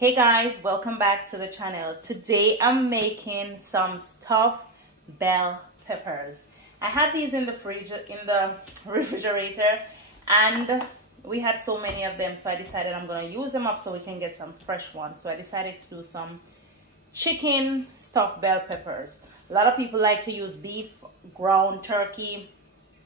Hey guys, welcome back to the channel. Today I'm making some stuffed bell peppers. I had these in the fridge, in the refrigerator, and we had so many of them, so I decided I'm going to use them up so we can get some fresh ones. So I decided to do some chicken stuffed bell peppers. A lot of people like to use beef, ground turkey,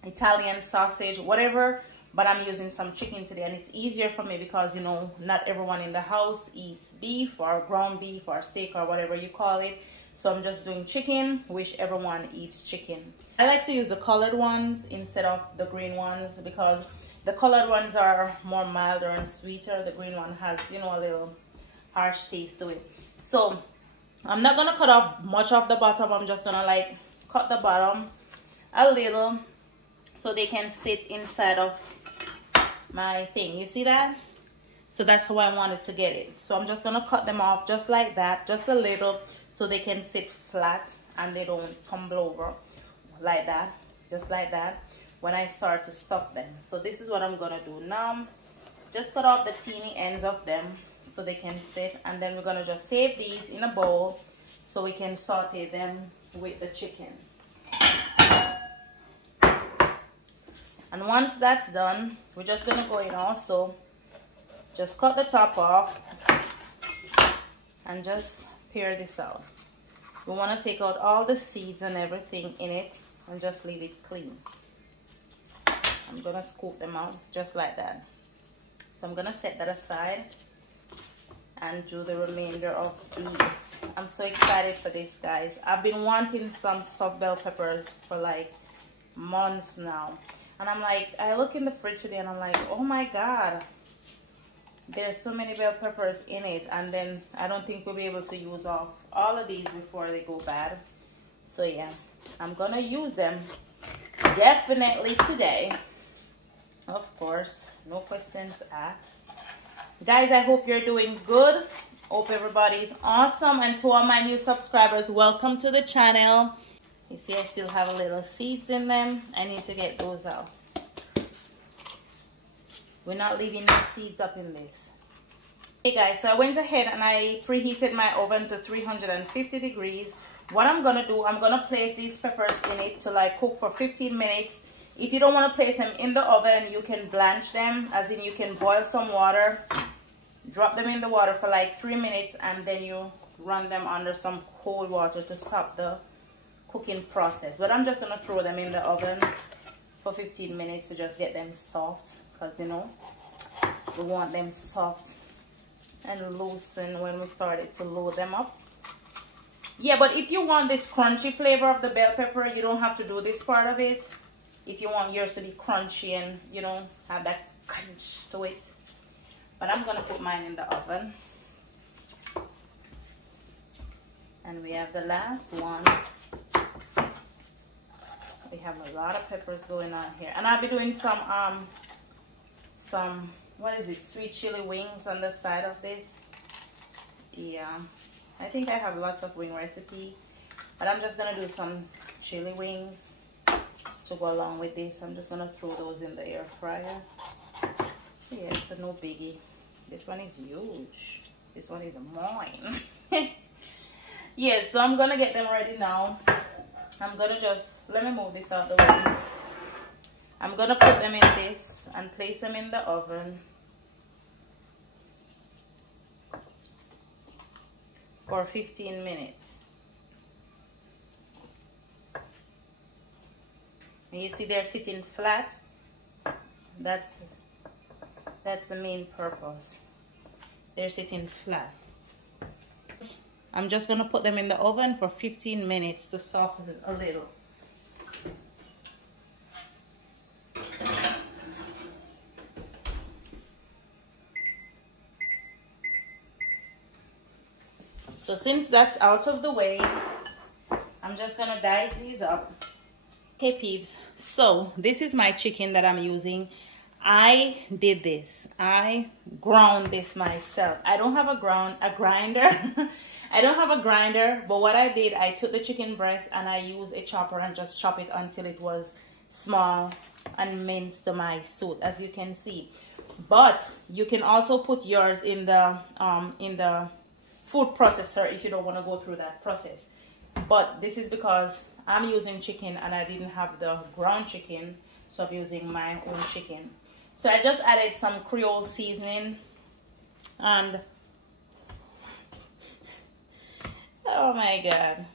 Italian sausage, whatever, but I'm using some chicken today, and it's easier for me because, you know, not everyone in the house eats beef or ground beef or steak or whatever you call it. So I'm just doing chicken, which everyone eats chicken. I like to use the colored ones instead of the green ones because the colored ones are more milder and sweeter. The green one has, you know, a little harsh taste to it. So I'm not gonna cut off much of the bottom. I'm just gonna like cut the bottom a little so they can sit inside of my thing. You see that? So that's how I wanted to get it. So I'm just gonna cut them off just like that, just a little, so they can sit flat and they don't tumble over like that, just like that, when I start to stuff them. So this is what I'm gonna do now. Just cut off the teeny ends of them so they can sit, and then we're gonna just save these in a bowl so we can saute them with the chicken. And once that's done, we're just gonna go in also, just cut the top off and just pare this out. We want to take out all the seeds and everything in it and just leave it clean. I'm gonna scoop them out just like that. So I'm gonna set that aside and do the remainder of these. I'm so excited for this, guys. I've been wanting some stuffed bell peppers for like months now. And I'm like, I look in the fridge today and I'm like, oh my God, there's so many bell peppers in it. And then I don't think we'll be able to use off all of these before they go bad. So yeah, I'm gonna use them definitely today. Of course, no questions asked. Guys, I hope you're doing good. Hope everybody's awesome. And to all my new subscribers, welcome to the channel. You see, I still have a little seeds in them. I need to get those out. We're not leaving no seeds up in this. Hey guys, so I went ahead and I preheated my oven to 350 degrees. What I'm gonna do, I'm gonna place these peppers in it to like cook for 15 minutes. If you don't want to place them in the oven, you can blanch them, as in you can boil some water, drop them in the water for like 3 minutes, and then you run them under some cold water to stop the cooking process. But I'm just gonna throw them in the oven for 15 minutes to just get them soft, because you know we want them soft and loosen when we started to load them up. Yeah, but if you want this crunchy flavor of the bell pepper, you don't have to do this part of it. If you want yours to be crunchy and, you know, have that crunch to it. But I'm gonna put mine in the oven. And we have the last one. We have a lot of peppers going on here, and I'll be doing some what is it, sweet chili wings on the side of this. Yeah, I think I have lots of wing recipe, but I'm just gonna do some chili wings to go along with this. I'm just gonna throw those in the air fryer. Yeah, it's a no biggie. This one is huge. This one is mine. Yeah, so I'm gonna get them ready now. I'm gonna just, let me move this out the way. I'm gonna put them in this and place them in the oven for 15 minutes. And you see they're sitting flat. That's the main purpose. They're sitting flat. I'm just gonna put them in the oven for 15 minutes to soften it a little. So since that's out of the way, I'm just gonna dice these up. Okay, peeps, so this is my chicken that I'm using. I did this. I ground this myself. I don't have a grinder. I don't have a grinder, but what I did, I took the chicken breast and I used a chopper and just chop it until it was small and minced to my suit, as you can see. But you can also put yours in the food processor if you don't want to go through that process. But this is because I'm using chicken and I didn't have the ground chicken, so I'm using my own chicken. So I just added some Creole seasoning and oh my god.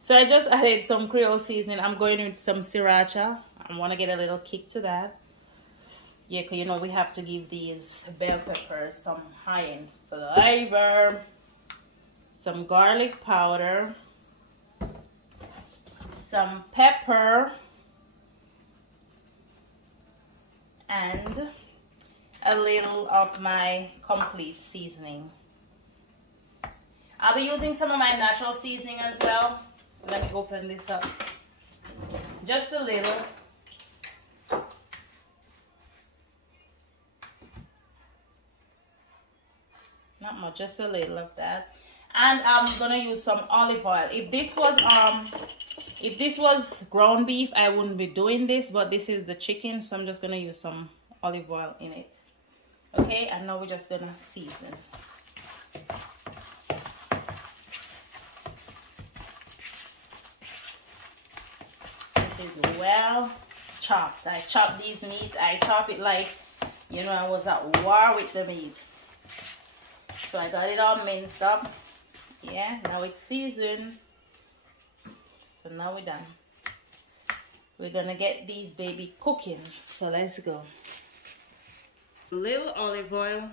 So I just added some Creole seasoning. I'm going with some sriracha. I want to get a little kick to that. Yeah, because you know we have to give these bell peppers some high-end flavor. Some garlic powder. Some pepper. And a little of my complete seasoning. I'll be using some of my natural seasoning as well. Let me open this up. Just a little. Not much, just a little of that. And I'm gonna use some olive oil. If this was ground beef, I wouldn't be doing this, but this is the chicken, so I'm just gonna use some olive oil in it. Okay, and now we're just gonna season. Is well chopped. I chop these meat. I chop it like, you know, I was at war with the meat. So I got it all minced up. Yeah, now it's seasoned. So now we're done. We're gonna get these baby cooking. So let's go. A little olive oil.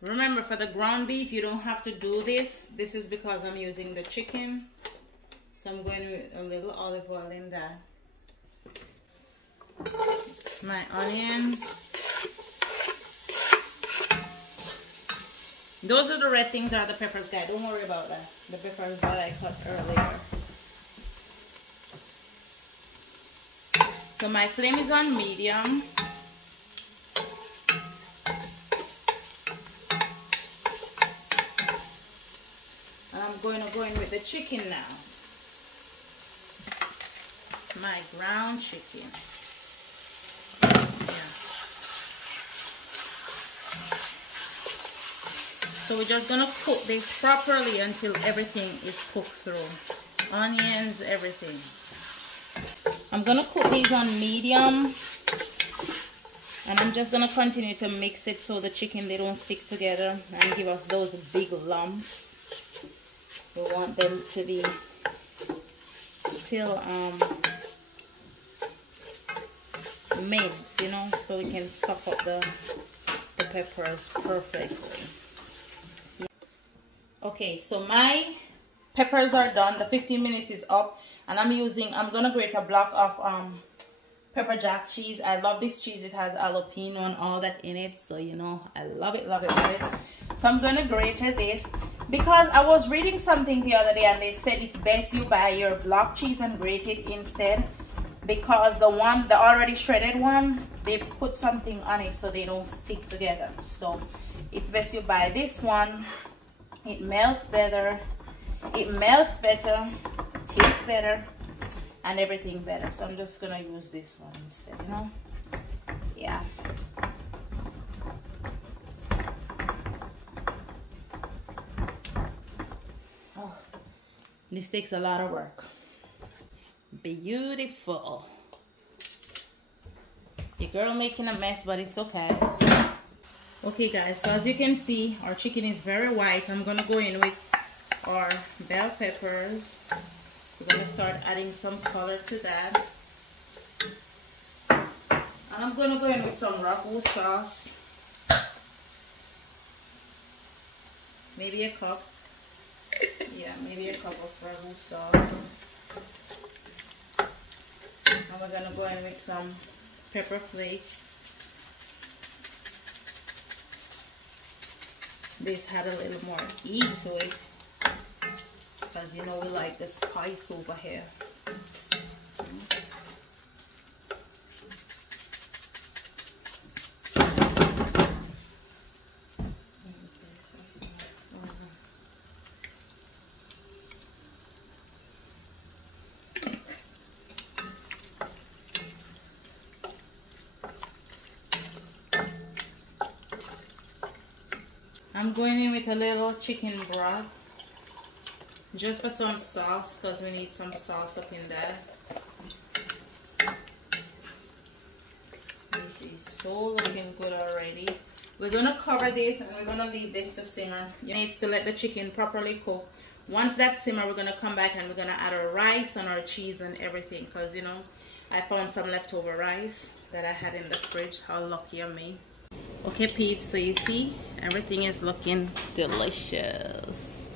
Remember, for the ground beef, you don't have to do this. This is because I'm using the chicken. So I'm going with a little olive oil in there. My onions. Those are the red things are the peppers, guys. Don't worry about that. The peppers that I cut earlier. So my flame is on medium. And I'm going to go in with the chicken now. My ground chicken. Yeah. So we're just gonna cook this properly until everything is cooked through. Onions, everything. I'm gonna cook these on medium, and I'm just gonna continue to mix it so the chicken, they don't stick together and give us those big lumps. We want them to be still minced, you know, so we can stuff up the peppers perfectly. Okay, so my peppers are done. The 15 minutes is up, and I'm gonna grate a block of pepper jack cheese. I love this cheese. It has jalapeno and all that in it, so you know I love it, love it, love it. So I'm gonna grate this because I was reading something the other day and they said it's best you buy your block cheese and grate it instead, because the already shredded one, they put something on it so they don't stick together. So it's best you buy this one. It melts better, tastes better, and everything better. So I'm just gonna use this one instead, you know. Yeah. Oh, this takes a lot of work. Beautiful. Your girl making a mess, but it's okay. Okay guys, so as you can see, our chicken is very white. I'm gonna go in with our bell peppers. We're gonna start adding some color to that. And I'm gonna go in with some ragu sauce. Maybe a cup. Yeah, maybe a cup of ragu sauce. And we're gonna go in with some pepper flakes. This had a little more heat to it, because you know we like the spice over here. I'm going in with a little chicken broth just for some sauce, because we need some sauce up in there. This is so looking good already. We're gonna cover this and we're gonna leave this to simmer. You need to let the chicken properly cook. Once that simmer, we're gonna come back and we're gonna add our rice and our cheese and everything, because you know I found some leftover rice that I had in the fridge. How lucky am me. Okay peeps, so you see everything is looking delicious.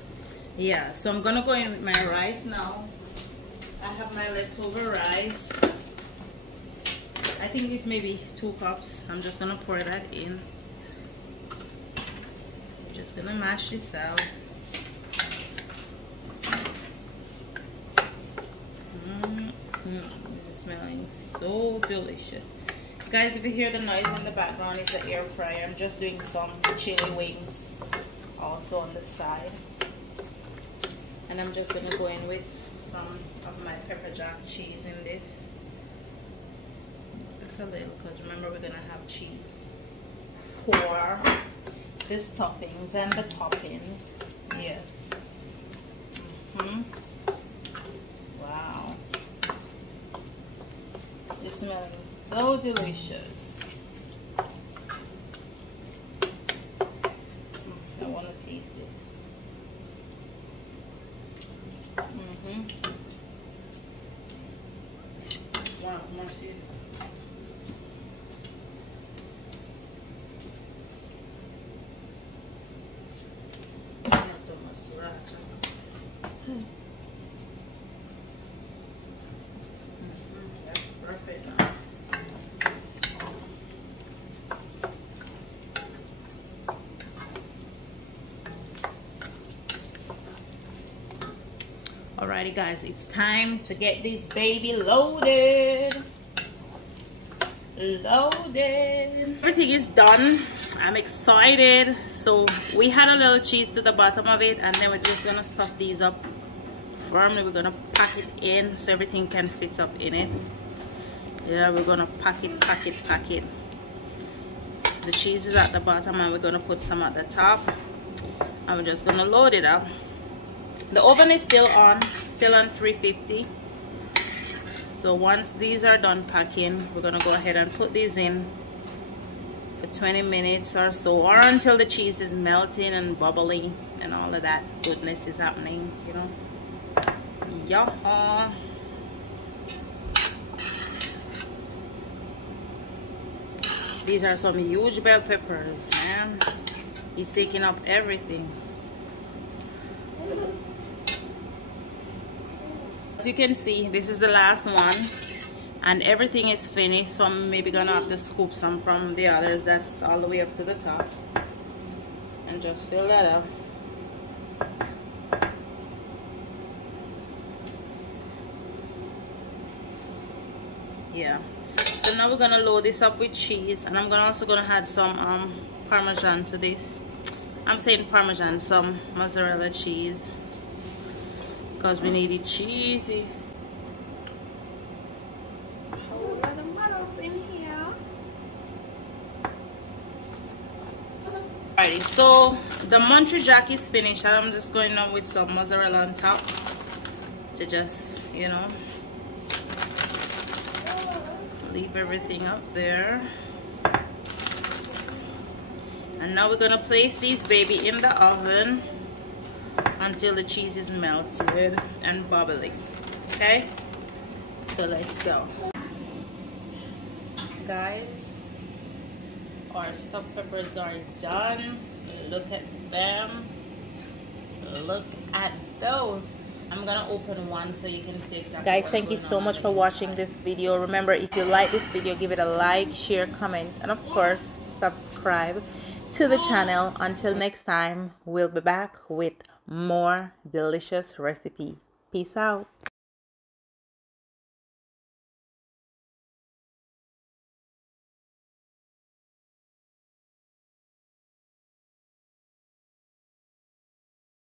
Yeah, so I'm gonna go in with my rice now. I have my leftover rice. I think this may be 2 cups. I'm just gonna pour that in. Just gonna mash this out. This is smelling so delicious. Guys, if you hear the noise in the background, it's the air fryer. I'm just doing some chili wings also on the side. And I'm just gonna go in with some of my pepper jack cheese in this. Just a little, because remember we're gonna have cheese for this toppings and the toppings. Yes. Wow. It's smelling so delicious. I want to taste this. Wow, mercy. Not so much sriracha. That's perfect now. Alrighty guys, it's time to get this baby loaded. Everything is done. I'm excited. So we had a little cheese to the bottom of it, and then we're just gonna stuff these up firmly. We're gonna pack it in so everything can fit up in it. Yeah, we're gonna pack it. The cheese is at the bottom and we're gonna put some at the top, and we're just gonna load it up. The oven is still on 350. So once these are done packing, we're gonna go ahead and put these in for 20 minutes or so, or until the cheese is melting and bubbling and all of that goodness is happening, you know. Yeah. These are some huge bell peppers, man. It's taking up everything. As you can see, this is the last one and everything is finished, so I'm maybe gonna have to scoop some from the others that's all the way up to the top and just fill that up. Yeah, so now we're gonna load this up with cheese, and I'm also gonna add some Parmesan to this. I'm saying Parmesan, some mozzarella cheese, because we need it cheesy. A whole lot of models in here. Alrighty, so the Montreal Jack is finished, and I'm just going on with some mozzarella on top to just, you know, leave everything up there. And now we're gonna place these baby in the oven until the cheese is melted and bubbly. Okay, so let's go. Guys, our stuffed peppers are done. Look at them. Look at those. I'm gonna open one so you can see exactly. Guys, thank you so much for watching this video. Remember, if you like this video, give it a like, share, comment, and of course subscribe to the channel. Until next time, we'll be back with more delicious recipe. Peace out.